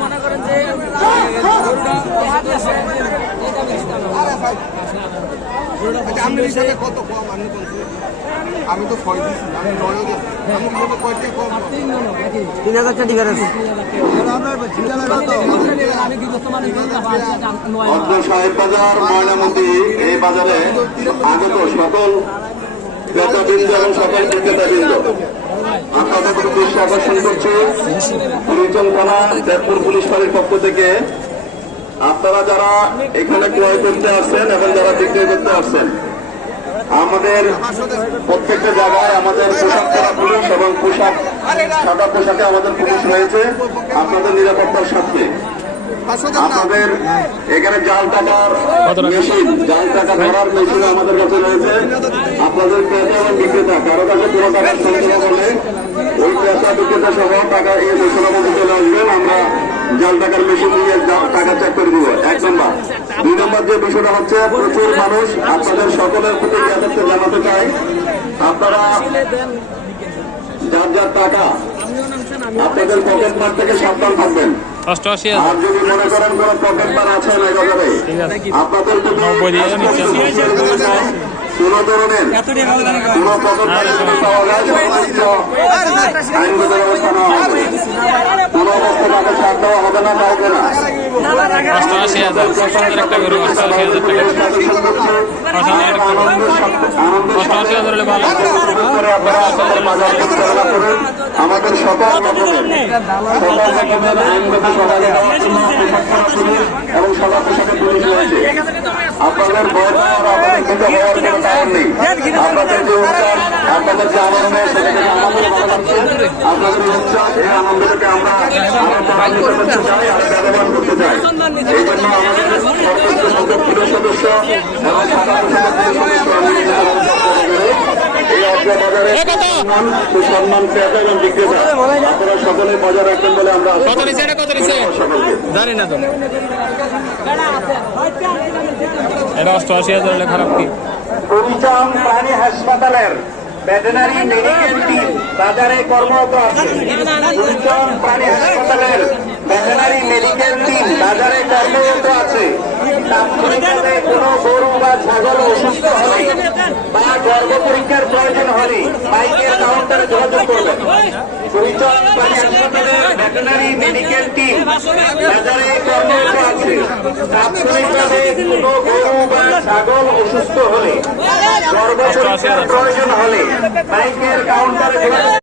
মনে করেন যে কত কম আমি তো 6 দিচ্ছি, আমি 9 দিচ্ছি, আমি কয়টা কম 3000 টাকা ঠিক আছে। সাহেব বাজার ময়নামতি এই বাজারে আগত সকল ক্রেতাবৃন্দ এবং সকল বিক্রেতাবৃন্দ আপনাদের দৃষ্টি আকর্ষণ করছি কুড়িচং থানা শেরপুর পুলিশ ফাঁড়ির পক্ষ থেকে আপনারা যারা এখানে ক্রয় করতে আসছেন এবং যারা বিক্রয় করতে আসছেন, আমাদের প্রত্যেকটা জায়গায় আমাদের পোশাক পরা পুলিশ এবং পোশাক সাদা পোশাকে আমাদের পুলিশ রয়েছে আপনাদের নিরাপত্তার সাথে। আমাদের এখানে জাল টাকার মেশিন, জাল টাকা ধরার মেশিন আমাদের কাছে রয়েছে। আপনাদের ক্রেতা এবং বিক্রেতা কারো কাছে কোনো টাকার সন্দেহ হলে ওই ক্রেতা বিক্রেতা সহ টাকা এই মেশিনের মধ্যে চলে আসবেন, আমরা জাল টাকার মেশিন দিয়ে টাকা চেক করে দিব। 1 নম্বর। 2 নম্বর যে বিষয়টা হচ্ছে, প্রচুর মানুষ আপনাদের সকলের প্রতি জ্ঞাপককে জানাতে চাই, আপনারা যার যার টাকা আপনাদের পকেট মার থেকে সাবধান থাকবেন। আর যদি মনে করেন কোন পকেট মার আছে না বাজারে, আপনাদের যদি কোন ধরনের কোন পকেট মার পাওয়া যায় সর্বোচ্চ আইনগত ব্যবস্থা নেওয়া হবে। কোন অবস্থা তাকে ছাড় দেওয়া হবে না, কাউকে না। আমাদের সকল এবং সবার পোশাকে পুলিশ রয়েছে। আপনাদের ভয় পাওয়ার আতঙ্কিত হওয়ার কোনো কারণ নেই। আপনাদের যে উচ্চাস, আপনাদের যে আনন্দ, সেটা থেকে আমাদের ভালো লাগছে। আপনাদের উচ্চাস, এই আনন্দটাকে আমরা করতে চাই আর ব্যবহার করতে চাই। এই জন্য আমাদের সর্বোচ্চ সংখ্যক পুলিশ সদস্য এবং সাদা পোশাকের পুলিশ সদস্য এই অর্থ বাজারে সুসম্মান ক্রেতা এবং বিক্রেতা আপনারা সকলে বজায় রাখবেন বলে আমরা জানি না তো এটা 88,000 খারাপ কি কুড়িচং প্রাণী হাসপাতালের ভেটেরিনারি মেডিকেল টিম বাজারে কর্মরত আছে। কুড়িচং প্রাণী হাসপাতালের ভেটেরিনারি মেডিকেল টিম বাজারে কর্মরত আছে। তাৎক্ষণিকভাবে কোনো গরু বা ছাগল অসুস্থ হলে বা গর্ভ পরীক্ষার প্রয়োজন হলে বাইকের কাউন্টারে যোগাযোগ করবেন। কুড়িচং প্রাণী হাসপাতালের ভেটেরিনারি মেডিকেল টিম বাজারে কর্মরত আছে। তাৎক্ষণিকভাবে কোনো গরু বা ছাগল অসুস্থ হলে গর্ভ পরীক্ষার প্রয়োজন হলে বাইকের কাউন্টারে